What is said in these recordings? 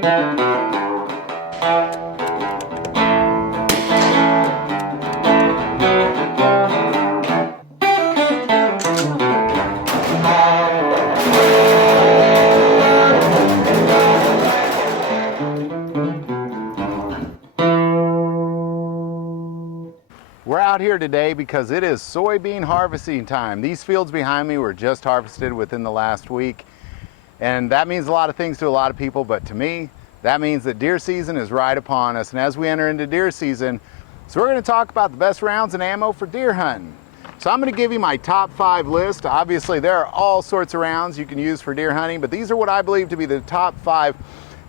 We're out here today because it is soybean harvesting time. These fields behind me were just harvested within the last week, and that means a lot of things to a lot of people, but to me, that means that deer season is right upon us. And as we enter into deer season, so we're going to talk about the best rounds and ammo for deer hunting. So I'm going to give you my top 5 list. Obviously, there are all sorts of rounds you can use for deer hunting, but these are what I believe to be the top 5,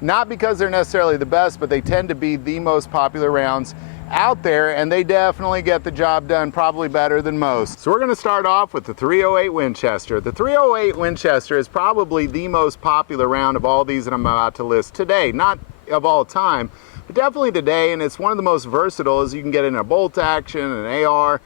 not because they're necessarily the best, but they tend to be the most popular rounds out there, and they definitely get the job done probably better than most. So we're going to start off with the 308 Winchester. The 308 Winchester is probably the most popular round of all these that I'm about to list today. Not of all time, but definitely today, and it's one of the most versatile, as you can get in a bolt action, an AR,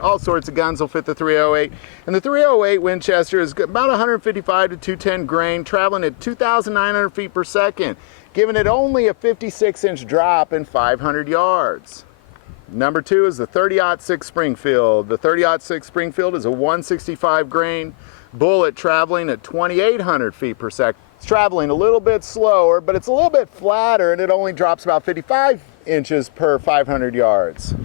all sorts of guns will fit the 308. And the 308 Winchester is about 155 to 210 grain, traveling at 2,900 feet per second, giving it only a 56-inch drop in 500 yards. Number 2 is the 30-06 Springfield. The 30-06 Springfield is a 165 grain bullet traveling at 2,800 feet per second. It's traveling a little bit slower, but it's a little bit flatter, and it only drops about 55 inches per 500 yards.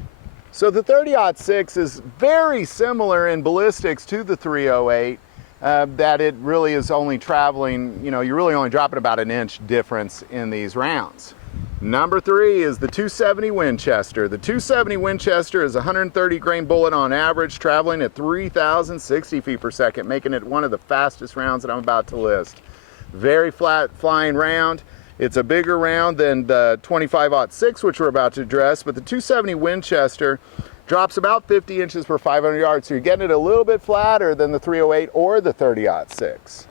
So the 30-06 is very similar in ballistics to the 308, that it really is only traveling, you're really only dropping about an inch difference in these rounds. Number 3 is the 270 Winchester. The 270 Winchester is a 130 grain bullet on average, traveling at 3,060 feet per second, making it one of the fastest rounds that I'm about to list. Very flat flying round. It's a bigger round than the 25-06, which we're about to address, but the 270 Winchester drops about 50 inches per 500 yards, so you're getting it a little bit flatter than the 308 or the 30-06.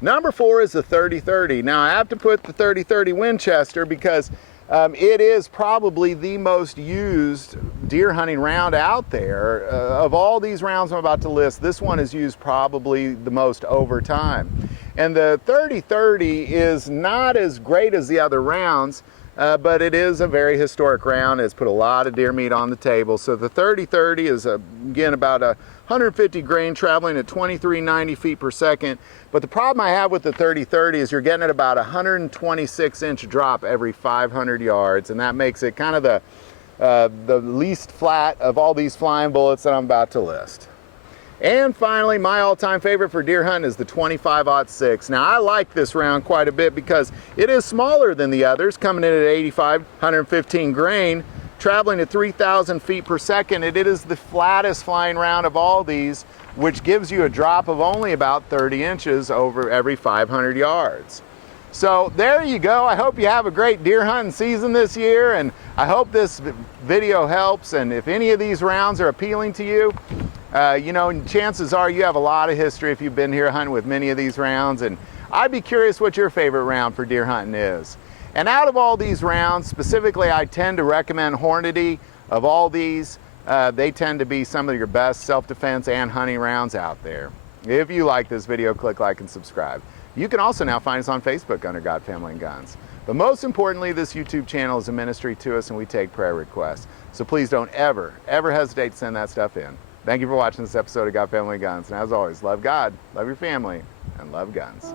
Number 4 is the 30-30. Now I have to put the 30-30 Winchester because it is probably the most used deer hunting round out there. Of all these rounds I'm about to list, this one is used probably the most over time. And the 30-30 is not as great as the other rounds, but it is a very historic round. It's put a lot of deer meat on the table. So the 30-30 is, again, about 150 grain, traveling at 2,390 feet per second. But the problem I have with the 30-30 is you're getting at about a 126-inch drop every 500 yards, and that makes it kind of the least flat of all these flying bullets that I'm about to list. And finally, my all-time favorite for deer hunting is the 25-06. Now, I like this round quite a bit because it is smaller than the others, coming in at 85, 115 grain, traveling at 3,000 feet per second. It is the flattest flying round of all these, which gives you a drop of only about 30 inches over every 500 yards. So there you go. I hope you have a great deer hunting season this year, and I hope this video helps. And if any of these rounds are appealing to you, chances are you have a lot of history if you've been here hunting with many of these rounds, and I'd be curious what your favorite round for deer hunting is. And out of all these rounds, specifically, I tend to recommend Hornady. Of all these, they tend to be some of your best self-defense and hunting rounds out there. If you like this video, click like and subscribe. You can also now find us on Facebook under God, Family, and Guns. But most importantly, this YouTube channel is a ministry to us, and we take prayer requests. So please don't ever hesitate to send that stuff in. Thank you for watching this episode of God, Family, Guns. And as always, love God, love your family, and love guns.